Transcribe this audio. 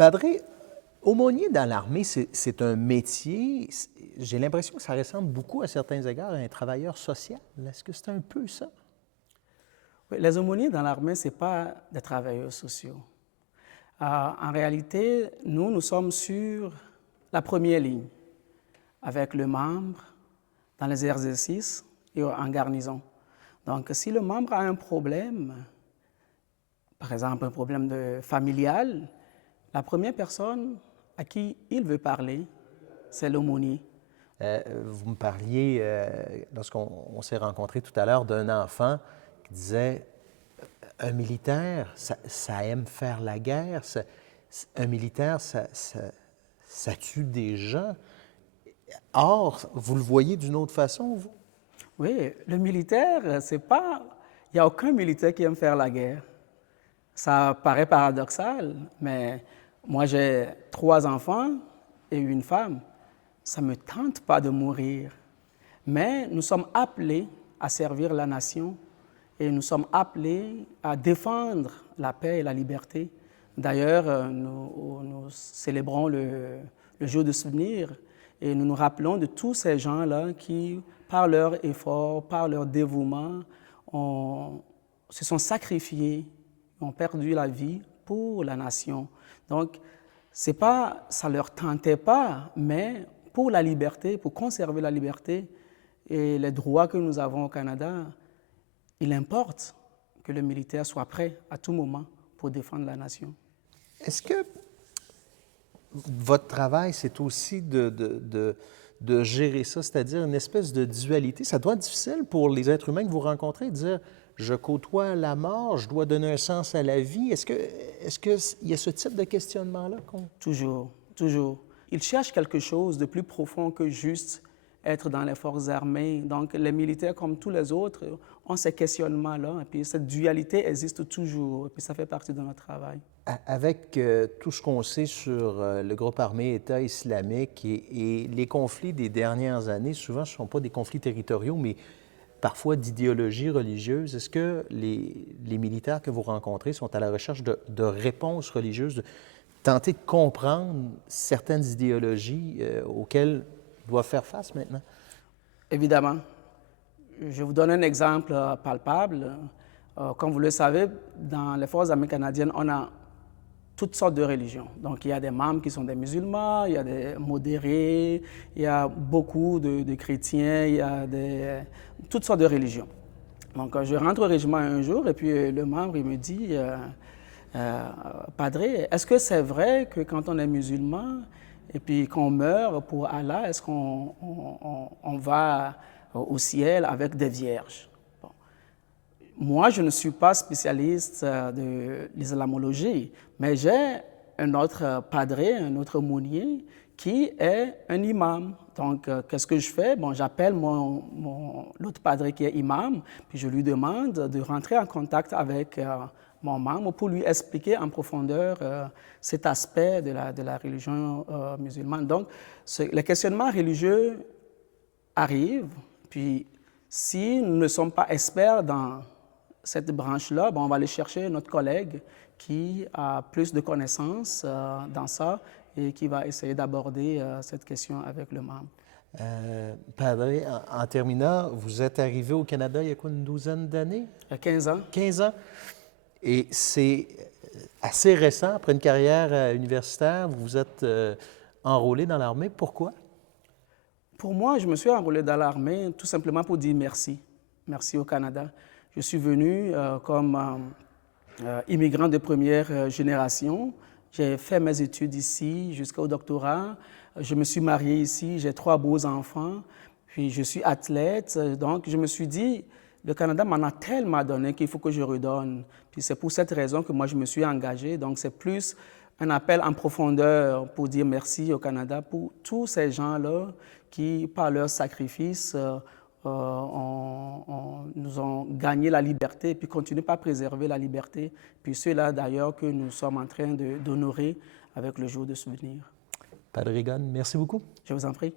Padre, aumônier dans l'armée, c'est un métier, j'ai l'impression que ça ressemble beaucoup à certains égards à un travailleur social. Est-ce que c'est un peu ça? Oui, les aumôniers dans l'armée, ce n'est pas des travailleurs sociaux. En réalité, nous sommes sur la première ligne avec le membre dans les exercices et en garnison. Donc, si le membre a un problème, par exemple un problème familial, la première personne à qui il veut parler, c'est l'aumônier. Vous me parliez, lorsqu'on s'est rencontrés tout à l'heure, d'un enfant qui disait un militaire, ça aime faire la guerre, un militaire, ça tue des gens. Or, vous le voyez d'une autre façon, vous? Oui, le militaire, c'est pas. Il n'y a aucun militaire qui aime faire la guerre. Ça paraît paradoxal, mais moi j'ai 3 enfants et une femme. Ça ne me tente pas de mourir. Mais nous sommes appelés à servir la nation et nous sommes appelés à défendre la paix et la liberté. D'ailleurs, nous célébrons le jour de souvenir et nous nous rappelons de tous ces gens-là qui, par leur effort, par leur dévouement, se sont sacrifiés, ont perdu la vie pour la nation. Donc, c'est pas, ça ne leur tentait pas, mais pour la liberté, pour conserver la liberté et les droits que nous avons au Canada, il importe que le militaire soit prêt à tout moment pour défendre la nation. Est-ce que votre travail, c'est aussi de gérer ça, c'est-à-dire une espèce de dualité? Ça doit être difficile pour les êtres humains que vous rencontrez, de dire « je côtoie la mort, je dois donner un sens à la vie ». Est-ce qu'il y a ce type de questionnement-là? Toujours, toujours. Ils cherchent quelque chose de plus profond que juste être dans les forces armées. Donc, les militaires, comme tous les autres, ont ces questionnements-là. Et puis, cette dualité existe toujours. Et puis, ça fait partie de notre travail. Avec tout ce qu'on sait sur le groupe armé État islamique et les conflits des dernières années, souvent ce ne sont pas des conflits territoriaux, mais parfois d'idéologie religieuse, est-ce que les militaires que vous rencontrez sont à la recherche de réponses religieuses, de tenter de comprendre certaines idéologies auxquelles ils doivent faire face maintenant? Évidemment. Je vous donne un exemple palpable. Comme vous le savez, dans les forces armées canadiennes, on a toutes sortes de religions. Donc, il y a des membres qui sont des musulmans, il y a des modérés, il y a beaucoup de chrétiens, il y a toutes sortes de religions. Donc, je rentre au régiment un jour et puis le membre, il me dit, Padre, est-ce que c'est vrai que quand on est musulman et puis qu'on meurt pour Allah, est-ce qu'on va au ciel avec des vierges? Bon. Moi, je ne suis pas spécialiste de l'islamologie, mais j'ai un autre padre, un autre aumônier qui est un imam. Donc, qu'est-ce que je fais? Bon, j'appelle l'autre padre qui est imam, puis je lui demande de rentrer en contact avec mon membre pour lui expliquer en profondeur cet aspect de la religion musulmane. Donc, les questionnements religieux arrivent, puis si nous ne sommes pas experts dans cette branche-là, bon, on va aller chercher notre collègue qui a plus de connaissances dans ça et qui va essayer d'aborder cette question avec le membre. Padre, en terminant, vous êtes arrivé au Canada il y a quoi, une douzaine d'années? 15 ans. 15 ans. Et c'est assez récent, après une carrière universitaire, vous vous êtes enrôlé dans l'armée. Pourquoi? Pour moi, je me suis enrôlé dans l'armée tout simplement pour dire merci. Merci au Canada. Je suis venu comme immigrant de première génération. J'ai fait mes études ici jusqu'au doctorat. Je me suis marié ici, j'ai 3 beaux enfants. Puis je suis athlète. Donc je me suis dit, le Canada m'en a tellement donné qu'il faut que je redonne. Puis c'est pour cette raison que moi je me suis engagé. Donc c'est plus un appel en profondeur pour dire merci au Canada pour tous ces gens-là qui, par leur sacrifice, nous ont gagné la liberté et puis continuent à préserver la liberté. Puis ceux-là, d'ailleurs, que nous sommes en train d'honorer avec le jour de souvenir. Padre Egon, merci beaucoup. Je vous en prie.